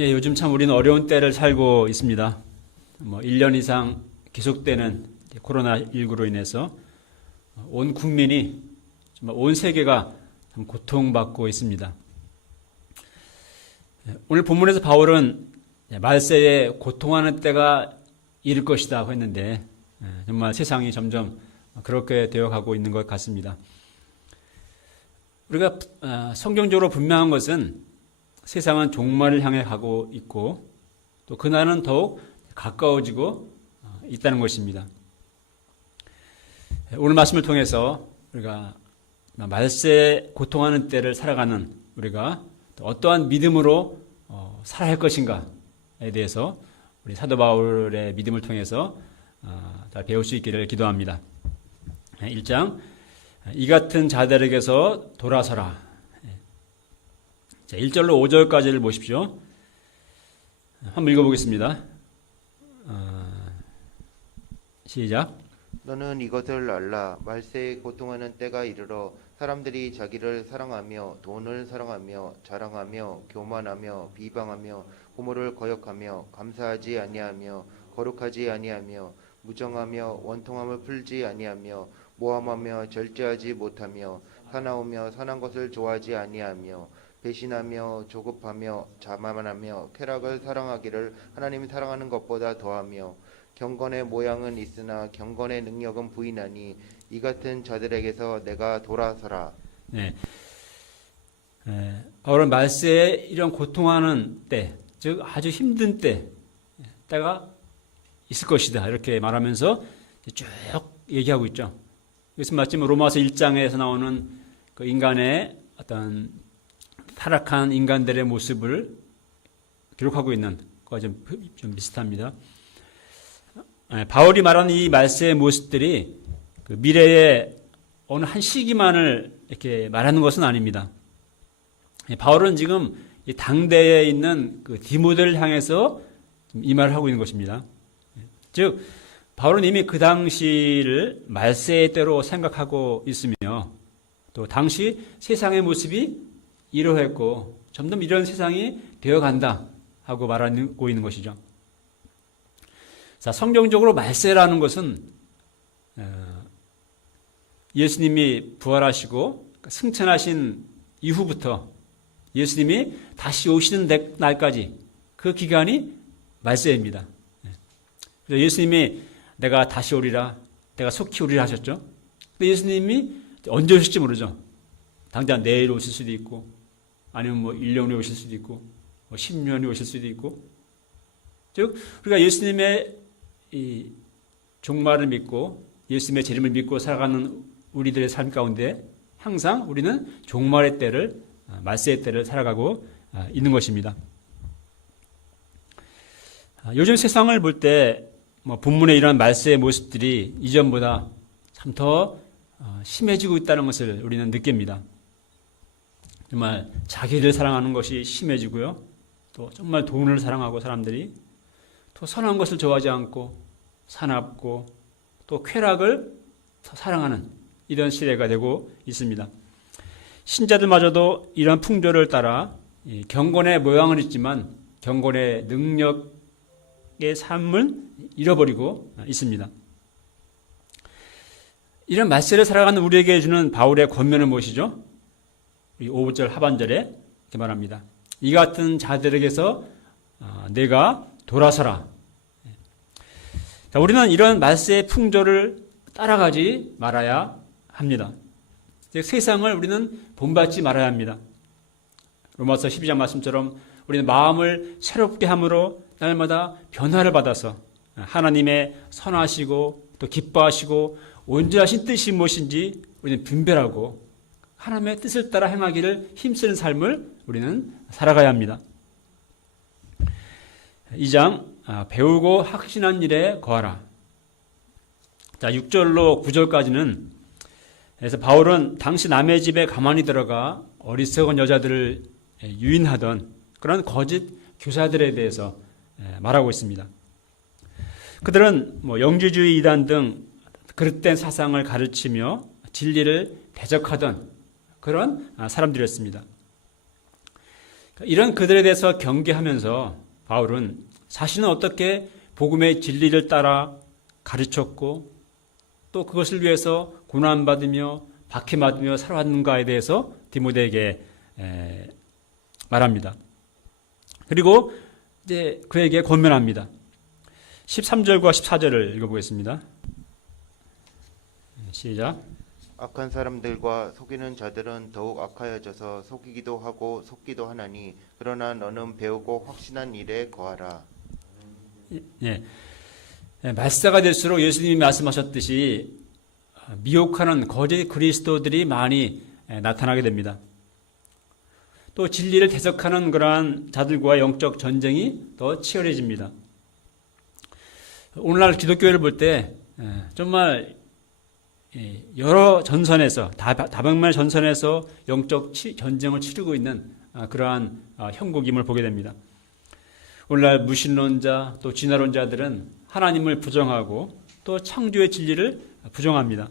예, 요즘 참 우리는 어려운 때를 살고 있습니다. 1년 이상 계속되는 코로나19로 인해서 온 국민이, 정말 온 세계가 참 고통받고 있습니다. 오늘 본문에서 바울은 말세에 고통하는 때가 이를 것이다 했는데, 정말 세상이 점점 그렇게 되어가고 있는 것 같습니다. 우리가 성경적으로 분명한 것은 세상은 종말을 향해 가고 있고 또 그날은 더욱 가까워지고 있다는 것입니다. 오늘 말씀을 통해서 우리가 말세에 고통하는 때를 살아가는 우리가 어떠한 믿음으로 살아야 할 것인가에 대해서 우리 사도 바울의 믿음을 통해서 잘 배울 수 있기를 기도합니다. 1장, 이 같은 자들에게서 돌아서라. 자, 1절로 5절까지를 보십시오. 한번 읽어보겠습니다. 시작. 너는 이것을 알라. 말세에 고통하는 때가 이르러 사람들이 자기를 사랑하며 돈을 사랑하며 자랑하며 교만하며 비방하며 부모를 거역하며 감사하지 아니하며 거룩하지 아니하며 무정하며 원통함을 풀지 아니하며 모함하며 절제하지 못하며 사나우며 선한 것을 좋아하지 아니하며 배신하며 조급하며 자만하며 쾌락을 사랑하기를 하나님이 사랑하는 것보다 더하며 경건의 모양은 있으나 경건의 능력은 부인하니 이 같은 자들에게서 내가 돌아서라. 네. 바울은 말세에 이런 고통하는 때, 즉 아주 힘든 때가 있을 것이다 이렇게 말하면서 쭉 얘기하고 있죠. 이것은 마침 로마서 1장에서 나오는 그 인간의 어떤 타락한 인간들의 모습을 기록하고 있는 것과 좀 비슷합니다. 바울이 말하는 이 말세의 모습들이 그 미래의 어느 한 시기만을 이렇게 말하는 것은 아닙니다. 바울은 지금 이 당대에 있는 그 디모데를 향해서 이 말을 하고 있는 것입니다. 즉, 바울은 이미 그 당시를 말세의 때로 생각하고 있으며 또 당시 세상의 모습이 이러했고 점점 이런 세상이 되어간다 하고 말하고 있는 것이죠. 자, 성경적으로 말세라는 것은 예수님이 부활하시고 승천하신 이후부터 예수님이 다시 오시는 날까지 그 기간이 말세입니다. 그래서 예수님이 내가 다시 오리라, 내가 속히 오리라 하셨죠. 근데 예수님이 언제 오실지 모르죠. 당장 내일 오실 수도 있고 아니면 1년 후에 오실 수도 있고 10년 후에 오실 수도 있고, 즉 우리가 예수님의 이 종말을 믿고 예수님의 재림을 믿고 살아가는 우리들의 삶 가운데 항상 우리는 종말의 때를, 말세의 때를 살아가고 있는 것입니다. 요즘 세상을 볼 때 본문에 이런 말세의 모습들이 이전보다 참 더 심해지고 있다는 것을 우리는 느낍니다. 정말 자기를 사랑하는 것이 심해지고요. 또 정말 돈을 사랑하고 사람들이 또 선한 것을 좋아하지 않고 사납고 또 쾌락을 사랑하는 이런 시대가 되고 있습니다. 신자들마저도 이런 풍조를 따라 경건의 모양은 있지만 경건의 능력의 삶을 잃어버리고 있습니다. 이런 말세를 살아가는 우리에게 주는 바울의 권면은 무엇이죠? 5절 하반절에 이렇게 말합니다. 이 같은 자들에게서 내가 돌아서라. 자, 우리는 이런 말세의 풍조를 따라가지 말아야 합니다. 즉 세상을 우리는 본받지 말아야 합니다. 로마서 12장 말씀처럼 우리는 마음을 새롭게 함으로 날마다 변화를 받아서 하나님의 선하시고 또 기뻐하시고 온전하신 뜻이 무엇인지 우리는 분별하고 하나님의 뜻을 따라 행하기를 힘쓰는 삶을 우리는 살아가야 합니다. 2장, 배우고 확신한 일에 거하라. 자, 6절로 9절까지는 그래서 바울은 당시 남의 집에 가만히 들어가 어리석은 여자들을 유인하던 그런 거짓 교사들에 대해서 말하고 있습니다. 그들은 영지주의 이단 등 그릇된 사상을 가르치며 진리를 대적하던 그런 사람들이었습니다. 이런 그들에 대해서 경계하면서 바울은 자신은 어떻게 복음의 진리를 따라 가르쳤고 또 그것을 위해서 고난받으며 박해받으며 살아왔는가에 대해서 디모데에게 말합니다. 그리고 이제 그에게 권면합니다. 13절과 14절을 읽어보겠습니다. 시작. 악한 사람들과 속이는 자들은 더욱 악하여져서 속이기도 하고 속기도 하나니 그러나 너는 배우고 확신한 일에 거하라. 예. 말세가 될수록 예수님이 말씀하셨듯이 미혹하는 거짓 그리스도들이 많이 나타나게 됩니다. 또 진리를 대적하는 그러한 자들과 영적 전쟁이 더 치열해집니다. 오늘날 기독교회를 볼 때 정말 여러 전선에서 다방면 전선에서 영적 전쟁을 치르고 있는 그러한 형국임을 보게 됩니다. 오늘날 무신론자 또 진화론자들은 하나님을 부정하고 또 창조의 진리를 부정합니다.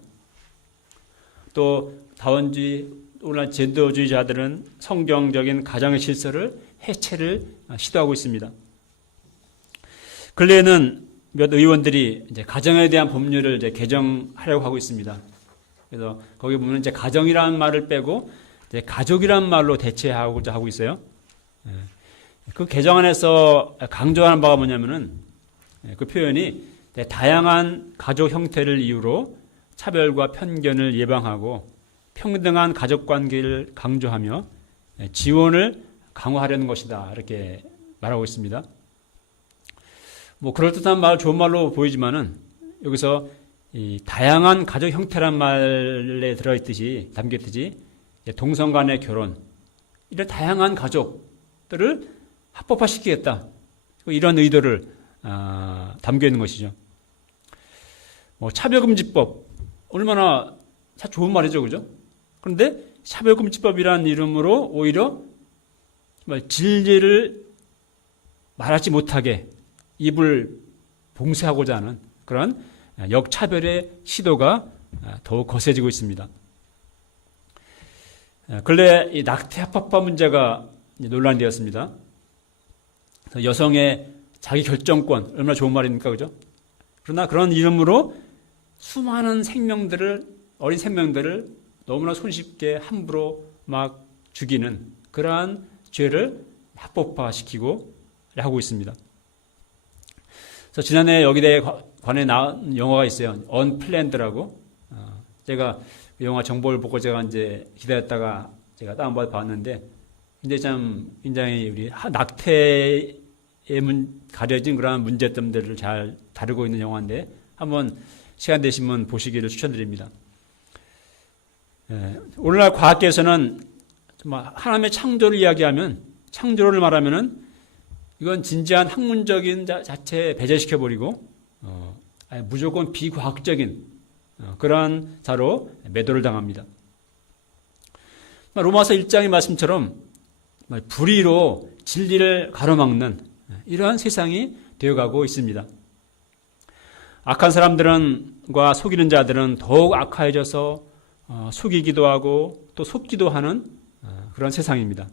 또 다원주의 오늘날 젠더주의자들은 성경적인 가정의 질서를 해체를 시도하고 있습니다. 근래에는 몇 의원들이 이제 가정에 대한 법률을 이제 개정하려고 하고 있습니다. 그래서 거기 보면 이제 가정이라는 말을 빼고 이제 가족이라는 말로 대체하고자 하고 있어요. 그 개정안에서 강조하는 바가 뭐냐면은 그 표현이 다양한 가족 형태를 이유로 차별과 편견을 예방하고 평등한 가족 관계를 강조하며 지원을 강화하려는 것이다. 이렇게 말하고 있습니다. 뭐 그럴듯한 말, 좋은 말로 보이지만은 여기서 이 다양한 가족 형태란 말에 들어있듯이 담겼듯이 동성 간의 결혼, 이런 다양한 가족들을 합법화시키겠다. 이런 의도를 담겨 있는 것이죠. 뭐 차별금지법 얼마나 좋은 말이죠, 그죠? 그런데 차별금지법이라는 이름으로 오히려 진리를 말하지 못하게 입을 봉쇄하고자 하는 그런 역차별의 시도가 더욱 거세지고 있습니다. 근래 이 낙태 합법화 문제가 논란되었습니다. 여성의 자기 결정권 얼마나 좋은 말입니까, 그죠? 그러나 그런 이름으로 수많은 생명들을 어린 생명들을 너무나 손쉽게 함부로 막 죽이는 그러한 죄를 합법화시키고 하고 있습니다. 그래서 지난해 여기에 관해 나온 영화가 있어요. 언플랜드라고. 제가 그 영화 정보를 보고 제가 이제 기다렸다가 제가 다운받아 봤는데, 근데 참 굉장히 우리 낙태에 가려진 그러한 문제점들을 잘 다루고 있는 영화인데 한번 시간 되시면 보시기를 추천드립니다. 오늘날 과학계에서는 하나님의 창조를 이야기하면, 창조를 말하면은 이건 진지한 학문적인 자체에 배제시켜버리고 무조건 비과학적인 그러한 자로 매도를 당합니다. 로마서 1장의 말씀처럼 불의로 진리를 가로막는 이러한 세상이 되어가고 있습니다. 악한 사람들과 속이는 자들은 더욱 악화해져서 속이기도 하고 또 속기도 하는 그런 세상입니다.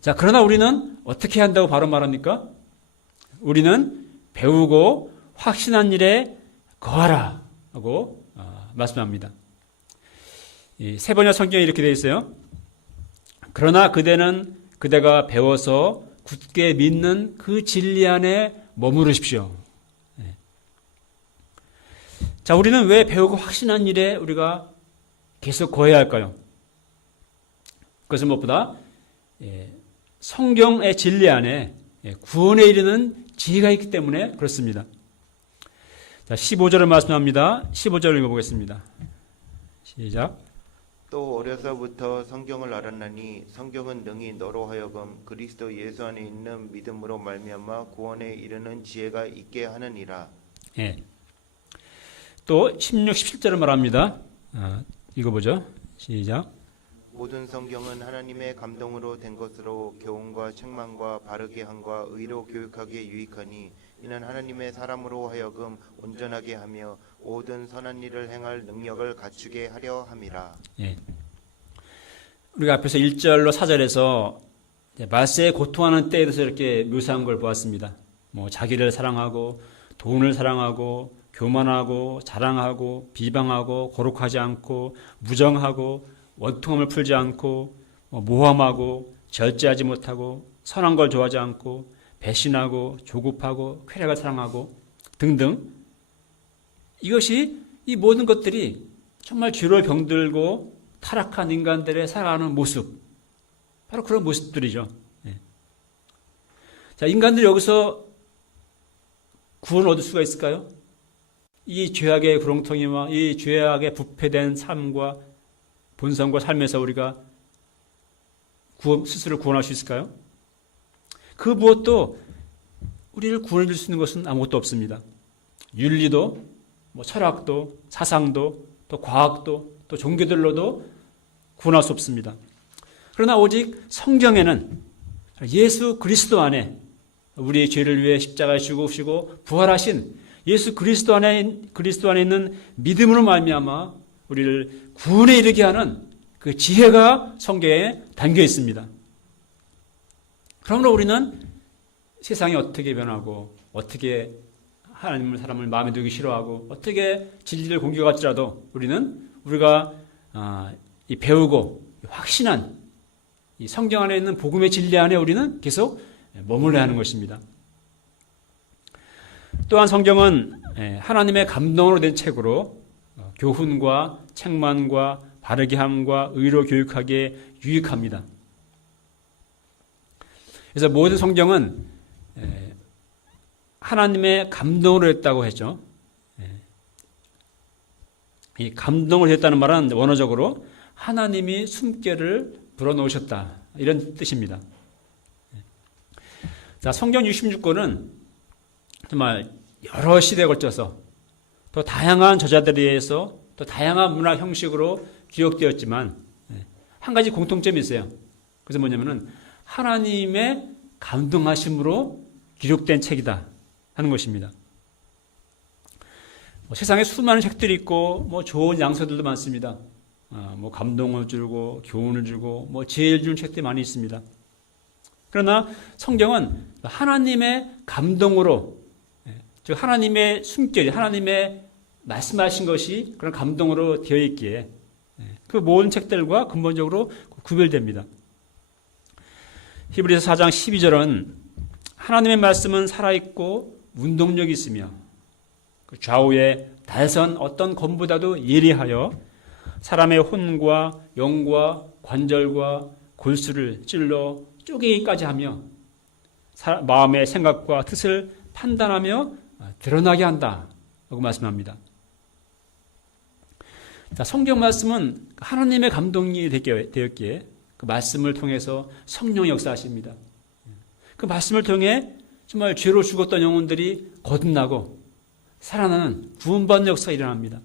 자, 그러나 우리는 어떻게 한다고 바로 말합니까? 우리는 배우고 확신한 일에 거하라 하고 말씀합니다. 세 번역 성경에 이렇게 되어 있어요. 그러나 그대가 배워서 굳게 믿는 그 진리 안에 머무르십시오. 자, 우리는 왜 배우고 확신한 일에 우리가 계속 거해야 할까요? 그것은 무엇보다 성경의 진리 안에 구원에 이르는 지혜가 있기 때문에 그렇습니다. 자, 15절을 말씀합니다. 15절을 읽어보겠습니다. 시작. 또 어려서부터 성경을 알았나니 성경은 능히 너로 하여금 그리스도 예수 안에 있는 믿음으로 말미암아 구원에 이르는 지혜가 있게 하느니라. 예. 또 16, 17절을 말합니다. 읽어보죠. 시작. 모든 성경은 하나님의 감동으로 된 것으로 교훈과 책망과 바르게 함과 의로 교육하기에 유익하니 이는 하나님의 사람으로 하여금 온전하게 하며 모든 선한 일을 행할 능력을 갖추게 하려 함이라. 예. 우리가 앞에서 1절로 4절에서 말세에 고통하는 때에 대해서 이렇게 묘사한 걸 보았습니다. 뭐 자기를 사랑하고 돈을 사랑하고 교만하고 자랑하고 비방하고 거룩하지 않고 무정하고 원통함을 풀지 않고 모함하고 절제하지 못하고 선한 걸 좋아하지 않고 배신하고 조급하고 쾌락을 사랑하고 등등. 이것이 이 모든 것들이 정말 죄로 병들고 타락한 인간들의 살아가는 모습, 바로 그런 모습들이죠. 자, 인간들이 여기서 구원을 얻을 수가 있을까요? 이 죄악의 구렁텅이와 이 죄악의 부패된 삶과 본성과 삶에서 우리가 스스로 구원할 수 있을까요? 그 무엇도 우리를 구원해 줄 수 있는 것은 아무것도 없습니다. 윤리도, 철학도, 사상도, 또 과학도, 또 종교들로도 구원할 수 없습니다. 그러나 오직 성경에는 예수 그리스도 안에 우리의 죄를 위해 십자가에 죽으시고 부활하신 예수 그리스도 안에 있는 믿음으로 말미암아 우리를 구원에 이르게 하는 그 지혜가 성경에 담겨 있습니다. 그러므로 우리는 세상이 어떻게 변하고 어떻게 하나님을 사람을 마음에 두기 싫어하고 어떻게 진리를 공격할지라도 우리가 이 배우고 확신한 이 성경 안에 있는 복음의 진리 안에 우리는 계속 머물러야 하는 것입니다. 또한 성경은 하나님의 감동으로 된 책으로 교훈과 책망과 바르게 함과 의로 교육하기에 유익합니다. 그래서 모든 성경은 하나님의 감동으로 했다고 했죠. 이 감동으로 했다는 말은 원어적으로 하나님이 숨결을 불어넣으셨다, 이런 뜻입니다. 자, 성경 66권은 정말 여러 시대에 걸쳐서 또 다양한 저자들에 의해서 또 다양한 문화 형식으로 기록되었지만 한 가지 공통점이 있어요. 그래서 뭐냐면은 하나님의 감동하심으로 기록된 책이다 하는 것입니다. 세상에 수많은 책들이 있고 좋은 양서들도 많습니다. 감동을 주고 교훈을 주고 지혜를 주는 책들이 많이 있습니다. 그러나 성경은 하나님의 감동으로, 즉 하나님의 숨결이, 하나님의 말씀하신 것이 그런 감동으로 되어 있기에 그 모든 책들과 근본적으로 구별됩니다. 히브리서 4장 12절은 하나님의 말씀은 살아있고 운동력이 있으며 좌우에 달선 어떤 검보다도 예리하여 사람의 혼과 영과 관절과 골수를 찔러 쪼개기까지 하며 마음의 생각과 뜻을 판단하며 드러나게 한다 라고 말씀합니다. 자, 성경 말씀은 하나님의 감동이 되었기에 그 말씀을 통해서 성령의 역사하십니다. 그 말씀을 통해 정말 죄로 죽었던 영혼들이 거듭나고 살아나는 구원받는 역사가 일어납니다.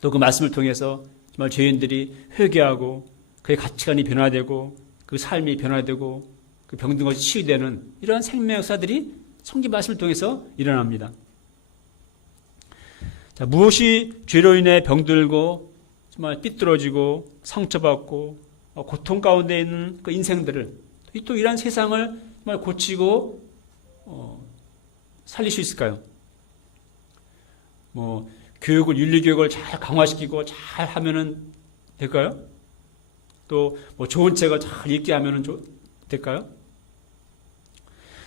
또 그 말씀을 통해서 정말 죄인들이 회개하고 그의 가치관이 변화되고 그 삶이 변화되고 그 병든 것이 치유되는 이러한 생명 역사들이 성경 말씀을 통해서 일어납니다. 자, 무엇이 죄로 인해 병들고 정말 삐뚤어지고 상처받고 고통 가운데 있는 그 인생들을 또 이러한 세상을 정말 고치고 살릴 수 있을까요? 교육을, 윤리교육을 잘 강화시키고 잘 하면은 될까요? 또 좋은 책을 잘 읽게 하면은 될까요?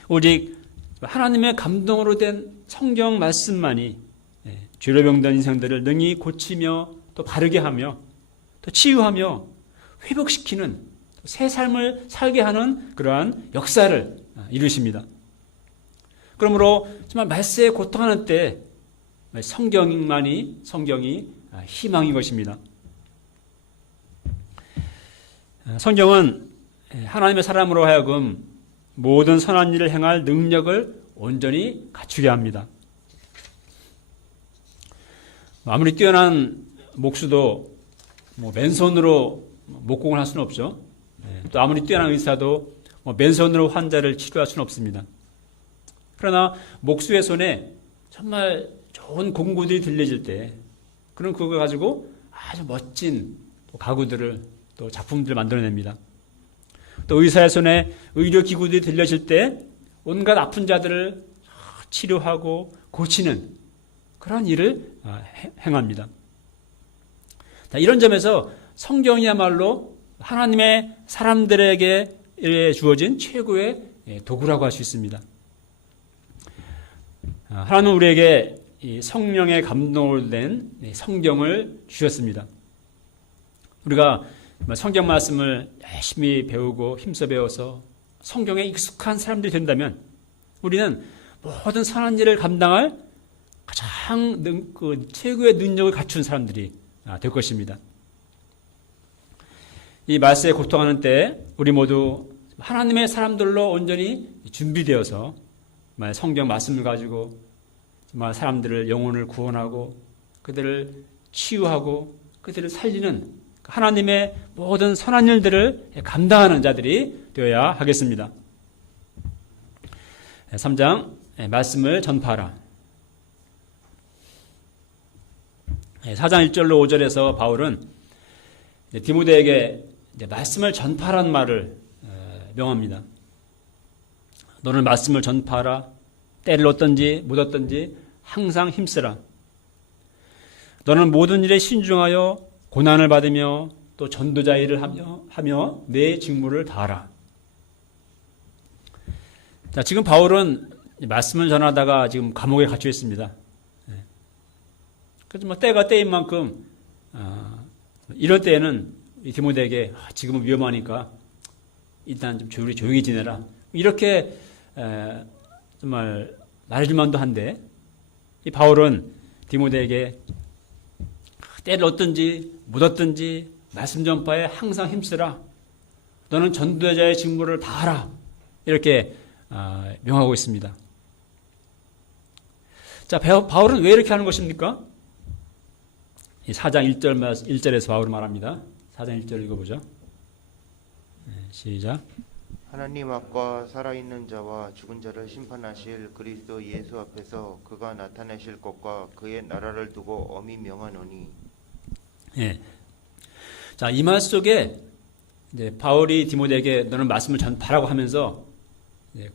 오직 하나님의 감동으로 된 성경 말씀만이 죄로 병든 인생들을 능히 고치며 또 바르게 하며 또 치유하며 회복시키는 새 삶을 살게 하는 그러한 역사를 이루십니다. 그러므로 정말 말세에 고통하는 때 성경이 희망인 것입니다. 성경은 하나님의 사람으로 하여금 모든 선한 일을 행할 능력을 온전히 갖추게 합니다. 아무리 뛰어난 목수도 맨손으로 목공을 할 수는 없죠. 또 아무리 뛰어난 의사도 맨손으로 환자를 치료할 수는 없습니다. 그러나 목수의 손에 정말 좋은 공구들이 들려질 때 그럼 그거 가지고 아주 멋진 또 가구들을 또 작품들을 만들어냅니다. 또 의사의 손에 의료기구들이 들려질 때 온갖 아픈 자들을 치료하고 고치는 그런 일을 행합니다. 이런 점에서 성경이야말로 하나님의 사람들에게 주어진 최고의 도구라고 할 수 있습니다. 하나님은 우리에게 이 성령의 감동으로 된 성경을 주셨습니다. 우리가 성경 말씀을 열심히 배우고 힘써 배워서 성경에 익숙한 사람들이 된다면 우리는 모든 선한 일을 감당할 가장 최고의 능력을 갖춘 사람들이 될 것입니다. 이 말세에 고통하는 때 우리 모두 하나님의 사람들로 온전히 준비되어서 성경 말씀을 가지고 정말 사람들을 영혼을 구원하고 그들을 치유하고 그들을 살리는 하나님의 모든 선한 일들을 감당하는 자들이 되어야 하겠습니다. 3장 말씀을 전파하라. 4장 1절로 5절에서 바울은 디모데에게 말씀을 전파하라는 말을 명합니다. 너는 말씀을 전파하라. 때를 얻든지 못 얻든지 항상 힘쓰라. 너는 모든 일에 신중하여 고난을 받으며 또 전도자 일을 하며 내 직무를 다하라. 자, 지금 바울은 말씀을 전하다가 지금 감옥에 갇혀 있습니다. 그래서 때가 때인 만큼 이럴 때에는 디모데에게 지금은 위험하니까 일단 좀 조용히 지내라. 이렇게 정말 말해줄 만도 한데 이 바울은 디모데에게 때를 얻든지 못 얻든지 말씀 전파에 항상 힘쓰라. 너는 전도자의 직무를 다하라. 이렇게 명하고 있습니다. 자, 바울은 왜 이렇게 하는 것입니까? 4장 1절에서 바울은 말합니다. 4장 1절 읽어보죠. 시작. 하나님 앞과 살아있는 자와 죽은 자를 심판하실 그리스도 예수 앞에서 그가 나타내실 것과 그의 나라를 두고 엄히 명하노니. 예. 자, 이 말 속에 이제 바울이 디모데에게 너는 말씀을 전파라고 하면서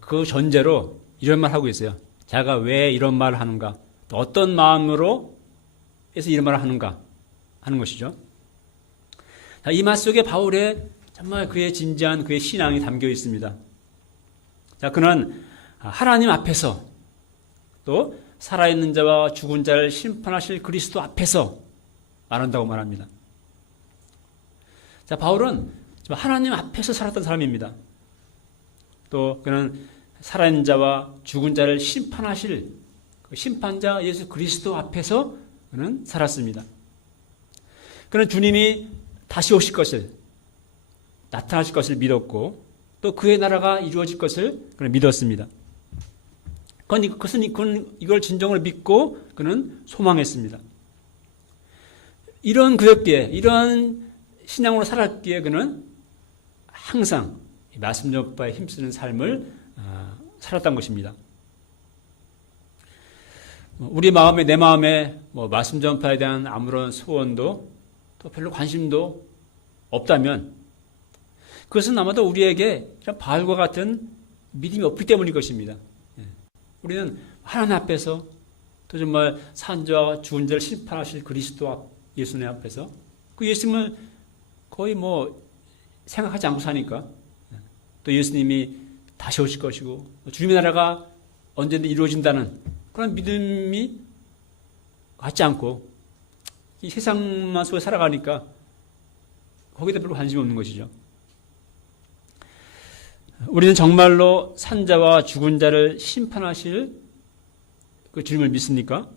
그 전제로 이런 말 하고 있어요. 자가 왜 이런 말을 하는가? 또 어떤 마음으로 해서 이런 말을 하는가? 하는 것이죠. 자, 이 말 속에 바울의 정말 그의 진지한 그의 신앙이 담겨 있습니다. 자, 그는 하나님 앞에서 또 살아있는 자와 죽은 자를 심판하실 그리스도 앞에서 말한다고 말합니다. 자, 바울은 하나님 앞에서 살았던 사람입니다. 또 그는 살아있는 자와 죽은 자를 심판하실 그 심판자 예수 그리스도 앞에서 그는 살았습니다. 그는 주님이 다시 오실 것을 나타나실 것을 믿었고 또 그의 나라가 이루어질 것을 그는 믿었습니다. 그것은 이걸 진정으로 믿고 그는 소망했습니다. 이런 그였기에 이런 신앙으로 살았기에 그는 항상 말씀 전파에 힘쓰는 삶을 살았던 것입니다. 우리 마음에 내 마음에 말씀 전파에 대한 아무런 소원도 또 별로 관심도 없다면 그것은 아마도 우리에게 바울과 같은 믿음이 없기 때문일 것입니다. 우리는 하나님 앞에서 또 정말 산자와 죽은 자를 심판하실 그리스도 예수님 앞에서 그 예수님을 거의 생각하지 않고 사니까 또 예수님이 다시 오실 것이고 주님의 나라가 언제든 이루어진다는 그런 믿음이 갖지 않고 이 세상만 속에 살아가니까 거기다 별로 관심이 없는 것이죠. 우리는 정말로 산자와 죽은 자를 심판하실 그 주님을 믿습니까?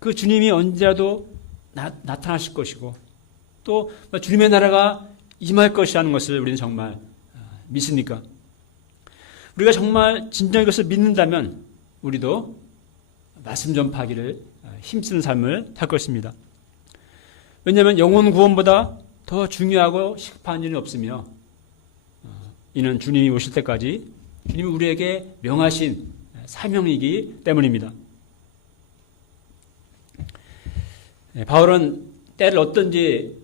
그 주님이 언제라도 나타나실 것이고 또 주님의 나라가 임할 것이라는 것을 우리는 정말 믿습니까? 우리가 정말 진정히 그것을 믿는다면 우리도 말씀 전파하기를 힘쓰는 삶을 살 것입니다. 왜냐하면 영혼 구원보다 더 중요하고 시급한 일은 없으며 이는 주님이 오실 때까지 주님이 우리에게 명하신 사명이기 때문입니다. 바울은 때를 얻든지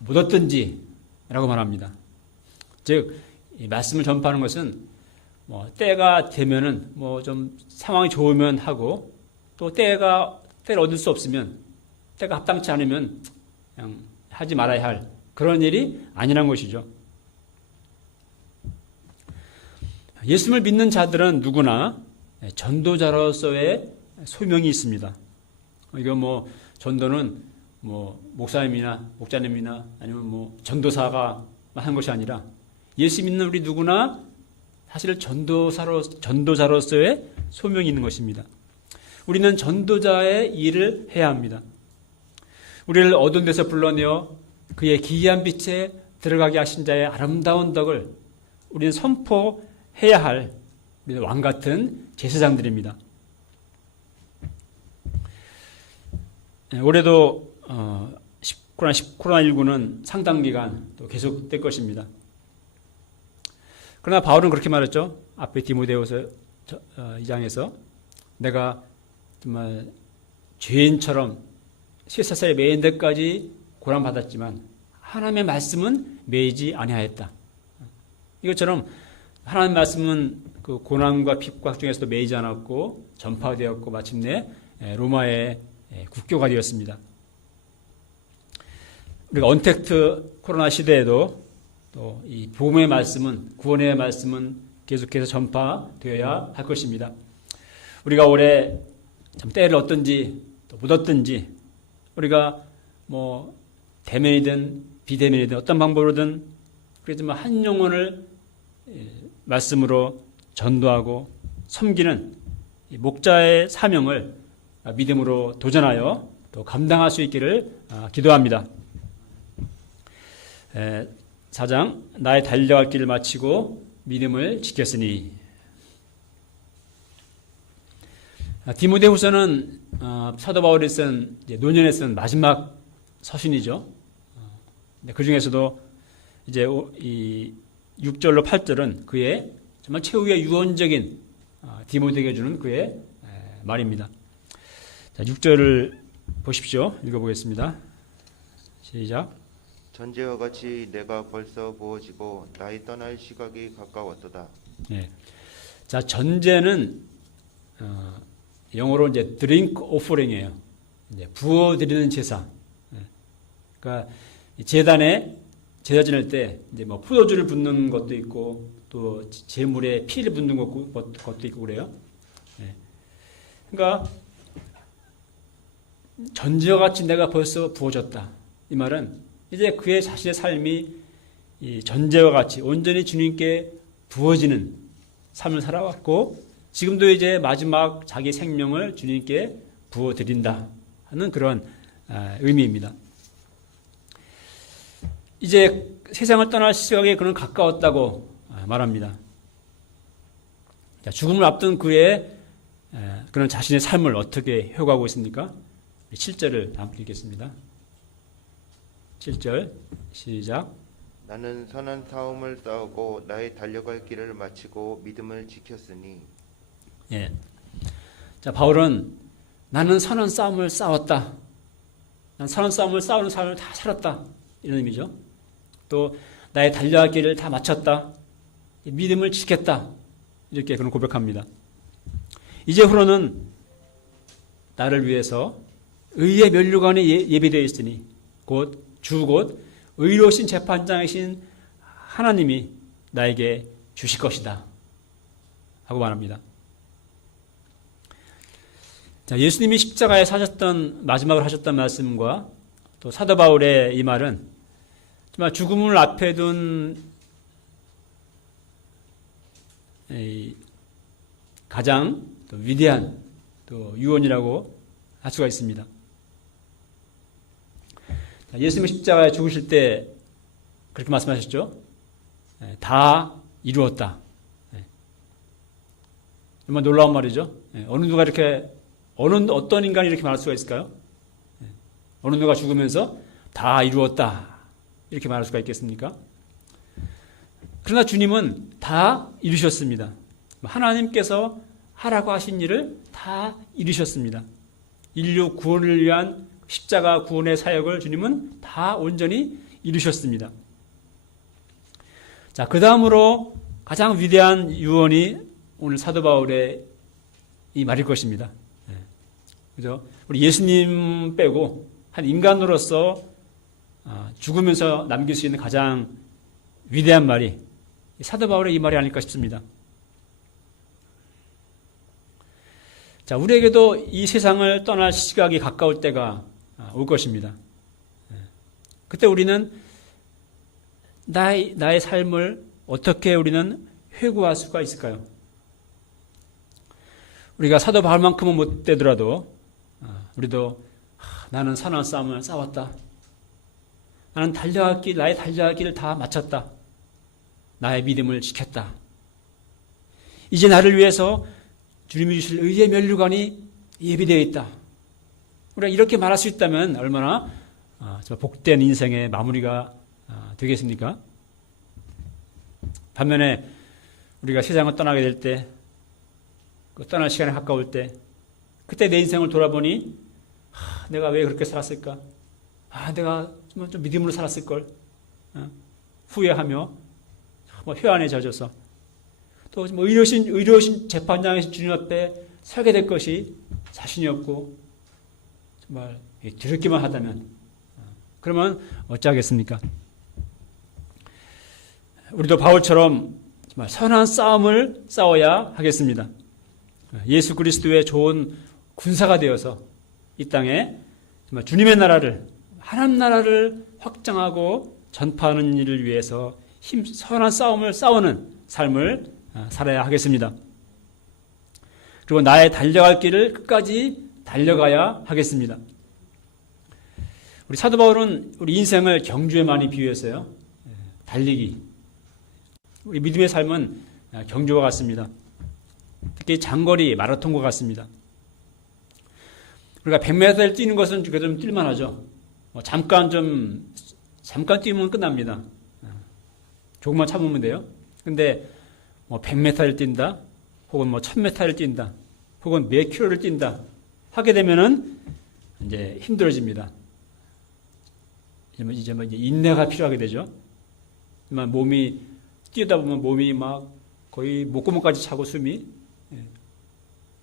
못 얻든지라고 말합니다. 즉, 이 말씀을 전파하는 것은 뭐 때가 되면은 뭐 좀 상황이 좋으면 하고 또 때를 얻을 수 없으면 때가 합당치 않으면 그냥 하지 말아야 할 그런 일이 아니란 것이죠. 예수를 믿는 자들은 누구나 전도자로서의 소명이 있습니다. 이거 뭐 전도는 뭐 목자님이나 아니면 뭐 전도사가 한 것이 아니라 예수 믿는 우리 누구나 사실 전도자로서의 소명이 있는 것입니다. 우리는 전도자의 일을 해야 합니다. 우리를 어두운 데서 불러내어 그의 기이한 빛에 들어가게 하신 자의 아름다운 덕을 우리는 선포해야 할 우리는 왕 같은 제사장들입니다. 올해도 코로나19는 상당 기간 또 계속될 것입니다. 그러나 바울은 그렇게 말했죠. 앞에 디모데후서 2장에서 내가 정말 죄인처럼 쇠사슬에 매인 데까지 고난받았지만 하나님의 말씀은 매이지 아니하였다. 이것처럼 하나님의 말씀은 그 고난과 핍박 중에서도 매이지 않았고 전파되었고 마침내 로마의 국교가 되었습니다. 우리가 언택트 코로나 시대에도 또 이 복음의 말씀은 구원의 말씀은 계속해서 전파되어야 할 것입니다. 우리가 올해 참 때를 얻든지 또 못 얻든지 우리가 뭐 대면이든 비대면이든 어떤 방법으로든 그렇지만 한 영혼을 말씀으로 전도하고 섬기는 목자의 사명을 믿음으로 도전하여 또 감당할 수 있기를 기도합니다. 4장 나의 달려갈 길을 마치고 믿음을 지켰으니 디모데후서는 사도 바울이 쓴 노년에 쓴 마지막 서신이죠. 그 중에서도 이제 이 6절로 8절은 그의 정말 최후의 유언적인 디모데에게 주는 그의 말입니다. 자, 6절을 보십시오. 읽어보겠습니다. 시작. 전제와 같이 내가 벌써 부어지고 나의 떠날 시각이 가까웠도다. 네. 자, 전제는 영어로 이제 drink offering이에요. 이제 부어드리는 제사. 그러니까 제단에 제사 지낼 때 이제 뭐 포도주를 붓는 것도 있고 또 제물에 피를 붓는 것도 있고 그래요. 그러니까 전제와 같이 내가 벌써 부어졌다. 이 말은 이제 그의 자신의 삶이 이 전제와 같이 온전히 주님께 부어지는 삶을 살아왔고 지금도 이제 마지막 자기 생명을 주님께 부어드린다 하는 그런 의미입니다. 이제 세상을 떠날 시각에 그는 가까웠다고 말합니다. 죽음을 앞둔 그의 그런 자신의 삶을 어떻게 회고하고 있습니까? 7절을 함께 읽겠습니다. 7절 시작. 나는 선한 싸움을 싸우고 나의 달려갈 길을 마치고 믿음을 지켰으니. 예. 자, 바울은 나는 선한 싸움을 싸웠다. 난 선한 싸움을 싸우는 삶을 다 살았다. 이런 의미죠. 또 나의 달려갈 길을 다 마쳤다. 믿음을 지켰다. 이렇게 그는 고백합니다. 이제후로는 나를 위해서 의의 면류관이 예비되어 있으니 곧 의로우신 재판장이신 하나님이 나에게 주실 것이다 하고 말합니다. 자, 예수님이 십자가에 사셨던 마지막으로 하셨던 말씀과 또 사도 바울의 이 말은 정말 죽음을 앞에 둔 가장 또 위대한 또 유언이라고 할 수가 있습니다. 예수님이 십자가에 죽으실 때 그렇게 말씀하셨죠. 다 이루었다. 정말 놀라운 말이죠. 어느 누가 이렇게 어떤 인간이 이렇게 말할 수가 있을까요? 어느 누가 죽으면서 다 이루었다 이렇게 말할 수가 있겠습니까? 그러나 주님은 다 이루셨습니다. 하나님께서 하라고 하신 일을 다 이루셨습니다. 인류 구원을 위한 십자가 구원의 사역을 주님은 다 온전히 이루셨습니다. 자, 그 다음으로 가장 위대한 유언이 오늘 사도 바울의 이 말일 것입니다. 그죠? 우리 예수님 빼고 한 인간으로서 죽으면서 남길 수 있는 가장 위대한 말이 사도 바울의 이 말이 아닐까 싶습니다. 자, 우리에게도 이 세상을 떠날 시각이 가까울 때가 올 것입니다. 그때 우리는 나의 삶을 어떻게 우리는 회고할 수가 있을까요? 우리가 사도 바울만큼은 못 되더라도 우리도 나는 선한 싸움을 싸웠다. 나는 나의 달려갈 길을 다 마쳤다. 나의 믿음을 지켰다. 이제 나를 위해서 주님이 주실 의의 면류관이 예비되어 있다. 우리가 이렇게 말할 수 있다면 얼마나 복된 인생의 마무리가 되겠습니까? 반면에 우리가 세상을 떠나게 될 때, 떠날 시간이 가까울 때, 그때 내 인생을 돌아보니 내가 왜 그렇게 살았을까? 내가 좀 믿음으로 살았을걸. 후회하며 회한에 젖어서 또 의로우신 재판장에서 주님 앞에 서게 될 것이 자신이 없고 정말 두렵기만 하다면 그러면 어찌하겠습니까? 우리도 바울처럼 정말 선한 싸움을 싸워야 하겠습니다. 예수 그리스도의 좋은 군사가 되어서 이 땅에 정말 주님의 나라를, 하나님 나라를 확장하고 전파하는 일을 위해서 선한 싸움을 싸우는 삶을 살아야 하겠습니다. 그리고 나의 달려갈 길을 끝까지 달려가야 하겠습니다. 우리 사도 바울은 우리 인생을 경주에 많이 비유했어요. 달리기. 우리 믿음의 삶은 경주와 같습니다. 특히 장거리 마라톤과 같습니다. 우리가 100m를 뛰는 것은 좀 뛸만하죠. 잠깐 뛰면 끝납니다. 조금만 참으면 돼요. 근데 100m를 뛴다, 혹은 1000m를 뛴다, 혹은 몇 킬로를 뛴다 하게 되면은 이제 힘들어집니다. 이제 인내가 필요하게 되죠. 몸이 뛰다 보면 몸이 막 거의 목구멍까지 차고 숨이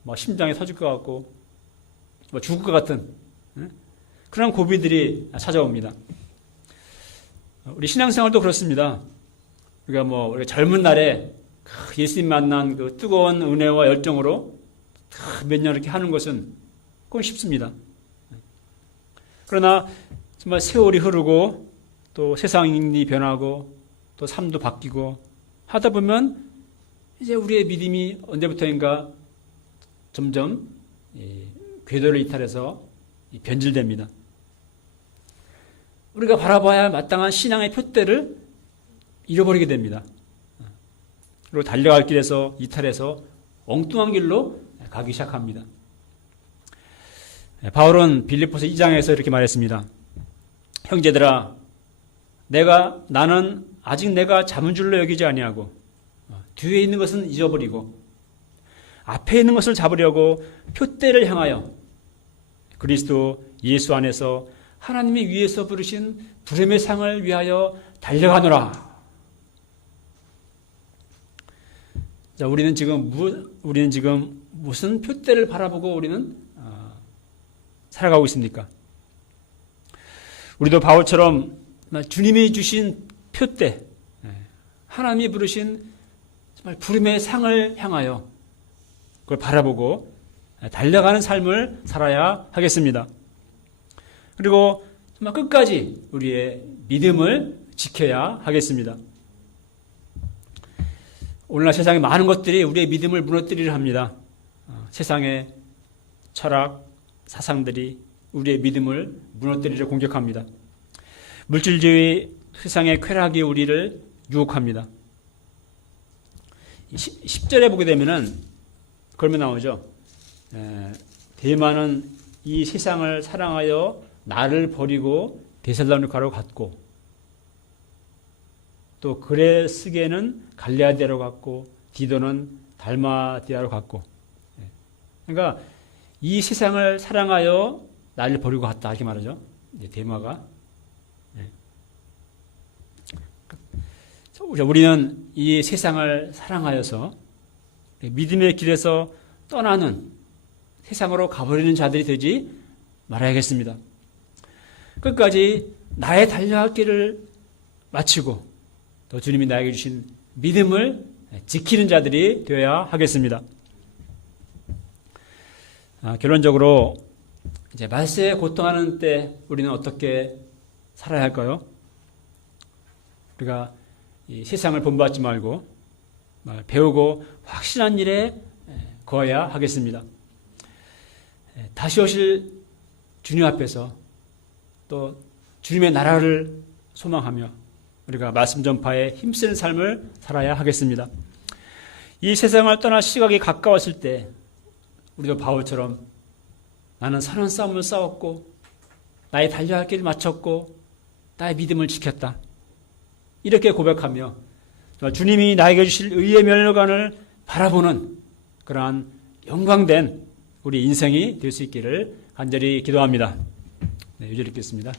막 심장이 터질 것 같고 죽을 것 같은 그런 고비들이 찾아옵니다. 우리 신앙생활도 그렇습니다. 우리가 젊은 날에 예수님 만난 그 뜨거운 은혜와 열정으로 몇 년 이렇게 하는 것은 그건 쉽습니다. 그러나 정말 세월이 흐르고 또 세상이 변하고 또 삶도 바뀌고 하다 보면 이제 우리의 믿음이 언제부터인가 점점 궤도를 이탈해서 변질됩니다. 우리가 바라봐야 마땅한 신앙의 표대를 잃어버리게 됩니다. 그리고 달려갈 길에서 이탈해서 엉뚱한 길로 가기 시작합니다. 바울은 빌립보서 2장에서 이렇게 말했습니다. 형제들아, 나는 아직 내가 잡은 줄로 여기지 아니하고 뒤에 있는 것은 잊어버리고 앞에 있는 것을 잡으려고 표대를 향하여 그리스도 예수 안에서 하나님이 위에서 부르신 부름의 상을 위하여 달려가노라. 자, 우리는 지금 무슨 표대를 바라보고 우리는 살아가고 있습니까? 우리도 바울처럼 주님이 주신 표대, 하나님이 부르신 정말 부름의 상을 향하여 그걸 바라보고 달려가는 삶을 살아야 하겠습니다. 그리고 정말 끝까지 우리의 믿음을 지켜야 하겠습니다. 오늘날 세상에 많은 것들이 우리의 믿음을 무너뜨리려 합니다. 세상의 철학, 사상들이 우리의 믿음을 무너뜨리려 공격합니다. 물질주의, 세상의 쾌락이 우리를 유혹합니다. 10절에 보게 되면은 그러면 나오죠. 대만은 이 세상을 사랑하여 나를 버리고 데살로니가로 갔고 또 그레스게는 갈레아디아로 갔고 디도는 달마디아로 갔고. 그러니까 이 세상을 사랑하여 나를 버리고 갔다 이렇게 말하죠. 데마가. 우리는 이 세상을 사랑하여서 믿음의 길에서 떠나는 세상으로 가버리는 자들이 되지 말아야겠습니다. 끝까지 나의 달려갈 길을 마치고 또 주님이 나에게 주신 믿음을 지키는 자들이 되어야 하겠습니다. 결론적으로 이제 말세에 고통하는 때 우리는 어떻게 살아야 할까요? 우리가 이 세상을 본받지 말고 배우고 확실한 일에 거해야 하겠습니다. 다시 오실 주님 앞에서 또 주님의 나라를 소망하며 우리가 말씀 전파에 힘쓰는 삶을 살아야 하겠습니다. 이 세상을 떠날 시각이 가까웠을 때 우리도 바울처럼 나는 선한 싸움을 싸웠고 나의 달려야 할 길을 마쳤고 나의 믿음을 지켰다. 이렇게 고백하며 주님이 나에게 주실 의의 멸관을 바라보는 그러한 영광된 우리 인생이 될 수 있기를 간절히 기도합니다. 네, 6절 읽겠습니다.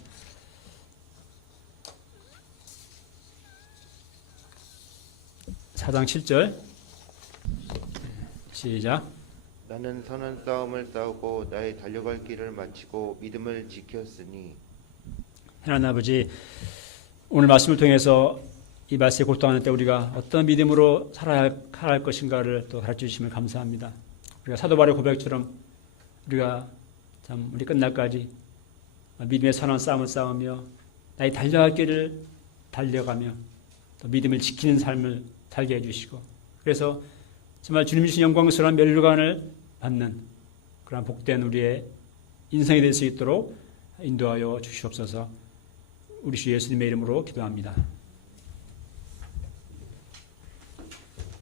사장 7절 시작. 나는 선한 싸움을 싸우고 나의 달려갈 길을 마치고 믿음을 지켰으니. 하나님 아버지, 오늘 말씀을 통해서 이 말세에 고통하는 때 우리가 어떤 믿음으로 살아야 할 것인가를 또 가르쳐 주시면 감사합니다. 우리가 사도 바울의 고백처럼 우리가 참 우리 끝날까지 믿음의 선한 싸움을 싸우며 나의 달려갈 길을 달려가며 또 믿음을 지키는 삶을 살게 해주시고, 그래서 정말 주님 주신 영광스러운 멸류관을 받는 그런 복된 우리의 인생이 될 수 있도록 인도하여 주시옵소서. 우리 주 예수님의 이름으로 기도합니다.